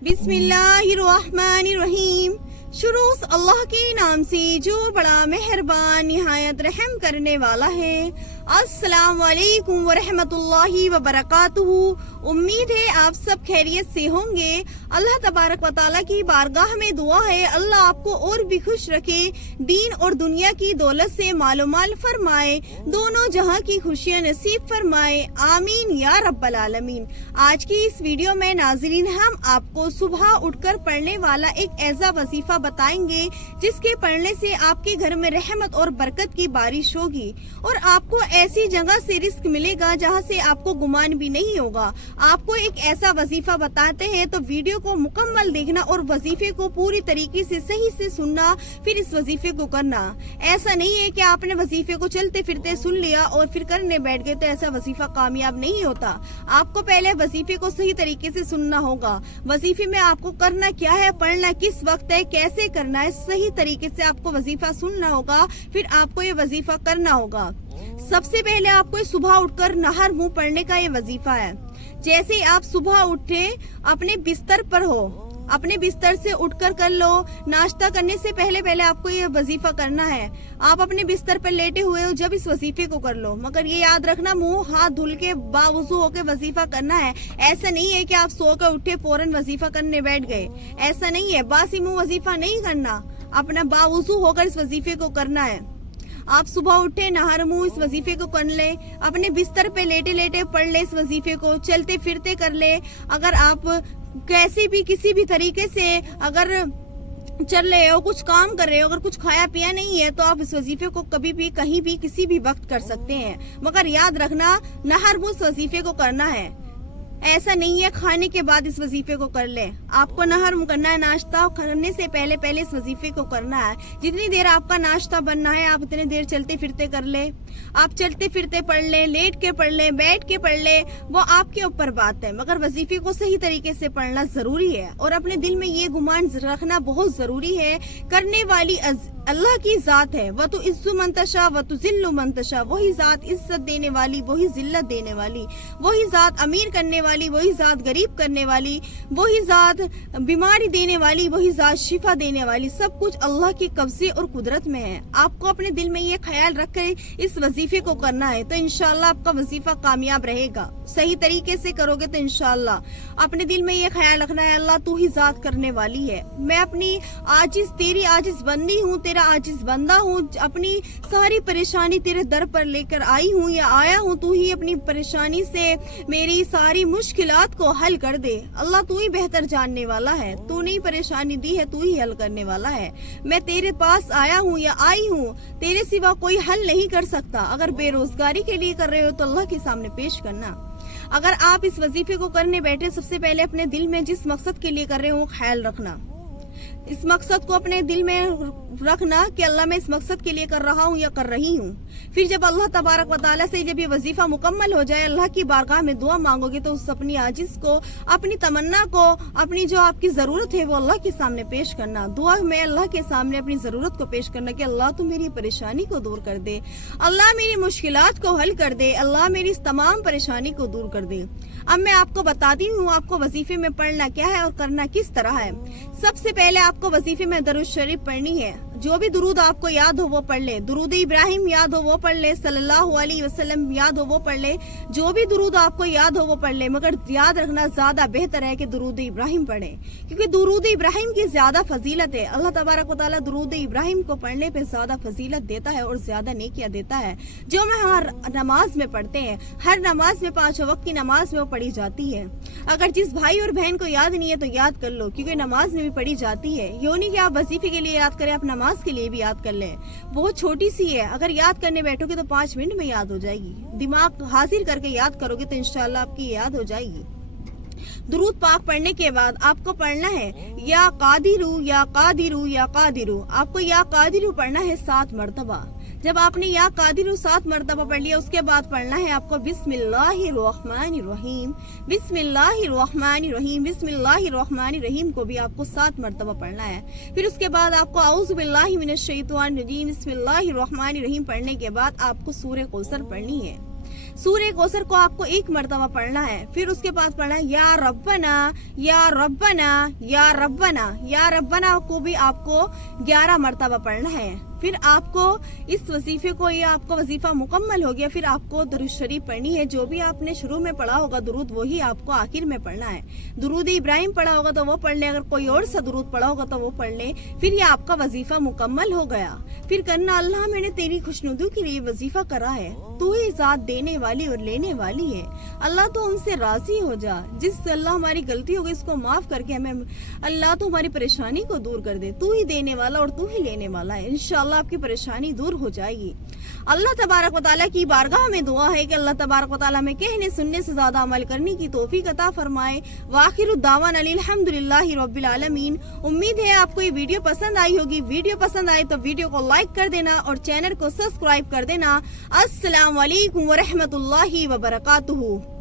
बिस्मिल्लाहिर्रहमानिर्रहीम। शुरू अल्लाह के नाम से जो बड़ा मेहरबान निहायत रहम करने वाला है। अस्सलाम वालेकुम वरहमतुल्लाहि वबरकातुहू। उम्मीद है आप सब खैरियत से होंगे। अल्लाह तबारक व तआला की बारगाह में दुआ है अल्लाह आपको और भी खुश रखे, दीन और दुनिया की दौलत से मालोमाल फरमाए, दोनों जहां की खुशियां नसीब फरमाए, आमीन या रब्बल आलमीन। आज की इस वीडियो में नाज़रीन हम आपको सुबह उठकर पढ़ने वाला एक ऐसा वजीफा बताएंगे जिसके पढ़ने से आपके घर में रहमत और बरकत की बारिश होगी और आपको ऐसी जगह से रिस्क मिलेगा जहां से आपको गुमान भी नहीं होगा। आपको एक ऐसा वजीफा बताते हैं तो वीडियो को मुकम्मल देखना और वजीफे को पूरी तरीके से सही से सुनना, फिर इस वजीफे को करना। ऐसा नहीं है कि आपने वजीफे को चलते फिरते सुन लिया और फिर करने बैठ गए, तो ऐसा वजीफा कामयाब नहीं होता। आपको पहले वजीफे को सही तरीके से सुनना होगा। वजीफे में आपको करना क्या है, पढ़ना किस वक्त है, कैसे करना है, सही तरीके से आपको वजीफा सुनना होगा, फिर आपको ये वजीफा करना होगा। सबसे पहले आपको सुबह उठकर नहर मुंह पढ़ने का ये वजीफा है। जैसे आप सुबह उठे, अपने बिस्तर पर हो, अपने बिस्तर से उठकर कर लो। नाश्ता करने से पहले आपको ये वजीफा करना है। आप अपने बिस्तर पर लेटे हुए हो जब इस वजीफे को कर लो, मगर ये याद रखना मुंह हाथ धुल के बावजू होके वजीफा करना है। ऐसा नहीं है कि आप सो कर उठे फौरन वजीफा करने बैठ गए, ऐसा नहीं है। बासी मुंह वजीफा नहीं करना, अपना बावजू होकर इस वजीफे को करना है। आप सुबह उठे, नहर मुंह इस वजीफे को कर ले, अपने बिस्तर पे लेटे लेटे पढ़ ले इस वजीफे को, चलते फिरते कर ले। अगर आप कैसे भी किसी भी तरीके से अगर चल रहे हो, कुछ काम कर रहे हो, अगर कुछ खाया पिया नहीं है तो आप इस वजीफे को कभी भी कहीं भी किसी भी वक्त कर सकते हैं, मगर याद रखना नहर मुंह इस वजीफे को करना है। ऐसा नहीं है खाने के बाद इस वजीफे को कर ले, आपको नहर मुंह करना है। नाश्ता करने से पहले इस वजीफे को करना है। जितनी देर आपका नाश्ता बनना है आप उतनी देर चलते फिरते कर ले। आप चलते फिरते पढ़ ले, लेट के पढ़ ले, बैठ के पढ़ ले, वो आपके ऊपर बात है, मगर वजीफे को सही तरीके से पढ़ना जरूरी है। और अपने दिल में ये गुमान रखना बहुत जरूरी है, करने वाली अल्लाह की जात है। वह तो इज्जु मंतशा व तो जिल्लु मंतशा। वही जात इज्जत देने वाली, वही जिल्लत देने वाली, वही जात अमीर करने वाली, वही जात गरीब करने वाली, वही जात बीमारी देने वाली, वही जात शिफा देने वाली। सब कुछ अल्लाह के कब्जे और कुदरत में है। आपको अपने दिल में ये ख्याल रख कर इस वजीफे को करना है, तो इंशाअल्लाह आपका वजीफा कामयाब रहेगा। सही तरीके से करोगे तो इंशाअल्लाह। अपने दिल में ये ख्याल रखना है अल्लाह तू ही जात करने वाली है, मैं अपनी आजिज तेरी आजिज बंदी हूँ, तेरा आजिज बंदा हूँ, अपनी सारी परेशानी तेरे दर पर लेकर आई हूँ या आया हूँ। तू ही अपनी परेशानी से मेरी सारी मुश्किलात को हल कर दे। अल्लाह तू ही बेहतर जानने वाला है, तूने ही परेशानी दी है, तू ही हल करने वाला है। मैं तेरे पास आया हूँ या आई हूँ, तेरे सिवा कोई हल नहीं कर सकता। अगर बेरोजगारी के लिए कर रहे हो तो अल्लाह के सामने पेश करना। अगर आप इस वजीफे को करने बैठे, सबसे पहले अपने दिल में जिस मकसद के लिए कर रहे हो ख्याल रखना। इस मकसद को अपने दिल में रखना कि अल्लाह मैं इस मकसद के लिए कर रहा हूँ या कर रही हूँ। फिर जब अल्लाह तबारक व तआला से जब ये वजीफा मुकम्मल हो जाए, अल्लाह की बारगाह में दुआ मांगोगे तो उस अपनी आजिज को, अपनी तमन्ना को, अपनी जो आपकी जरूरत है वो अल्लाह के सामने पेश करना। दुआ में अल्लाह के सामने अपनी जरूरत को पेश करना कि अल्लाह तू मेरी परेशानी को दूर कर दे, अल्लाह मेरी मुश्किलात को हल कर दे, अल्लाह मेरी इस तमाम परेशानी को दूर कर दे। अब मैं आपको बताती हूँ आपको वजीफे में पढ़ना क्या है और करना किस तरह है। सबसे पहले आपको वजीफे में दरूद शरीफ पढ़नी है। जो भी दुरूद आपको याद हो वो पढ़ ले। दुरूद इब्राहिम याद हो वो पढ़ ले, सल्लल्लाहु अलैहि वसल्लम याद हो वो पढ़ ले। जो भी दुरूद आपको याद हो वो पढ़ ले, मगर याद रखना ज्यादा बेहतर है कि दुरूद इब्राहिम पढ़े, क्योंकि दुरूद इब्राहिम की ज्यादा फजीलत है। अल्लाह तबारक व तआला दुरूद इब्राहिम को पढ़ने पे ज्यादा फजीलत देता है और ज्यादा नेकियां देता है, जो हम हमारे नमाज में पढ़ते हैं। हर नमाज में 5 वक्त की नमाज में वो पढ़ी जाती है। अगर जिस भाई और बहन को याद नहीं है तो याद कर लो, क्योंकि नमाज में भी पढ़ी जाती है। यो नहीं कि आप वजीफे के लिए याद करें, आप नमाज के लिए भी याद कर लें। बहुत छोटी सी है, अगर याद करने बैठोगे तो 5 मिनट में याद हो जाएगी। दिमाग हाजिर करके याद करोगे तो इंशाल्लाह आपकी याद हो जाएगी। दुरूद पाक पढ़ने के बाद आपको पढ़ना है या कादिरू या कादिरू या कादिरू। आपको या कादिरू पढ़ना है 7 मरतबा। जब आपने या कादिरू 7 मरतबा पढ़ लिया, उसके बाद पढ़ना है आपको बिस्मिल्लाहिर्रहमानिर्रहीम, बिस्मिल्लाहिर्रहमानिर्रहीम, बिस्मिल्लाहिर्रहमानिर्रहीम को भी आपको 7 मरतबा पढ़ना है। फिर उसके बाद आपको औज़ु बिल्लाहि मिनश शैतानिर रजीम, बिस्मिल्लाहिर्रहमानिर्रहीम पढ़ने के बाद आपको सूरह कौसर पढ़नी है। सूरह कौसर को आपको 1 मरतबा पढ़ना है, फिर उसके बाद पढ़ना है या रब्बना या रब्बना या रब्बना। या रब्बना को भी आपको 11 मरतबा पढ़ना है। फिर आपको इस वजीफे को, ये आपका वजीफा मुकम्मल हो गया, फिर आपको दुरूद शरीफ पढ़नी है। जो भी आपने शुरू में पढ़ा होगा दुरूद, वही आपको आखिर में पढ़ना है। दुरूद इब्राहिम पढ़ा होगा तो वो पढ़ ले, अगर कोई और सा दुरूद पढ़ा होगा तो वो पढ़ ले। फिर ये आपका वजीफा मुकम्मल हो गया। फिर करना, अल्लाह मैंने तेरी खुशनुदी के लिए वजीफा करा है, तू ही ज़ात देने वाली और लेने वाली है। अल्लाह तो हमसे राजी हो जा। जिससे अल्लाह हमारी गलती हो गई इसको माफ करके हमें, अल्लाह तो हमारी परेशानी को दूर कर दे। तू ही देने वाला और तू ही लेने वाला है। इंशाअल्लाह आपकी परेशानी दूर हो जाएगी। अल्लाह तबारक व तआला की बारगाह में दुआ है कि अल्लाह तबारक व तआला में कहने सुनने से ज्यादा अमल करने की तौफीक अता फरमाए। वाखिरु दावाना अल्हम्दुलिल्लाहि रब्बिल आलमीन। उम्मीद है आपको ये वीडियो पसंद आई होगी। वीडियो पसंद आए तो वीडियो को लाइक कर देना और चैनल को सब्सक्राइब कर देना। अस्सलाम वालेकुम व रहमतुल्लाहि व बरकातुहू।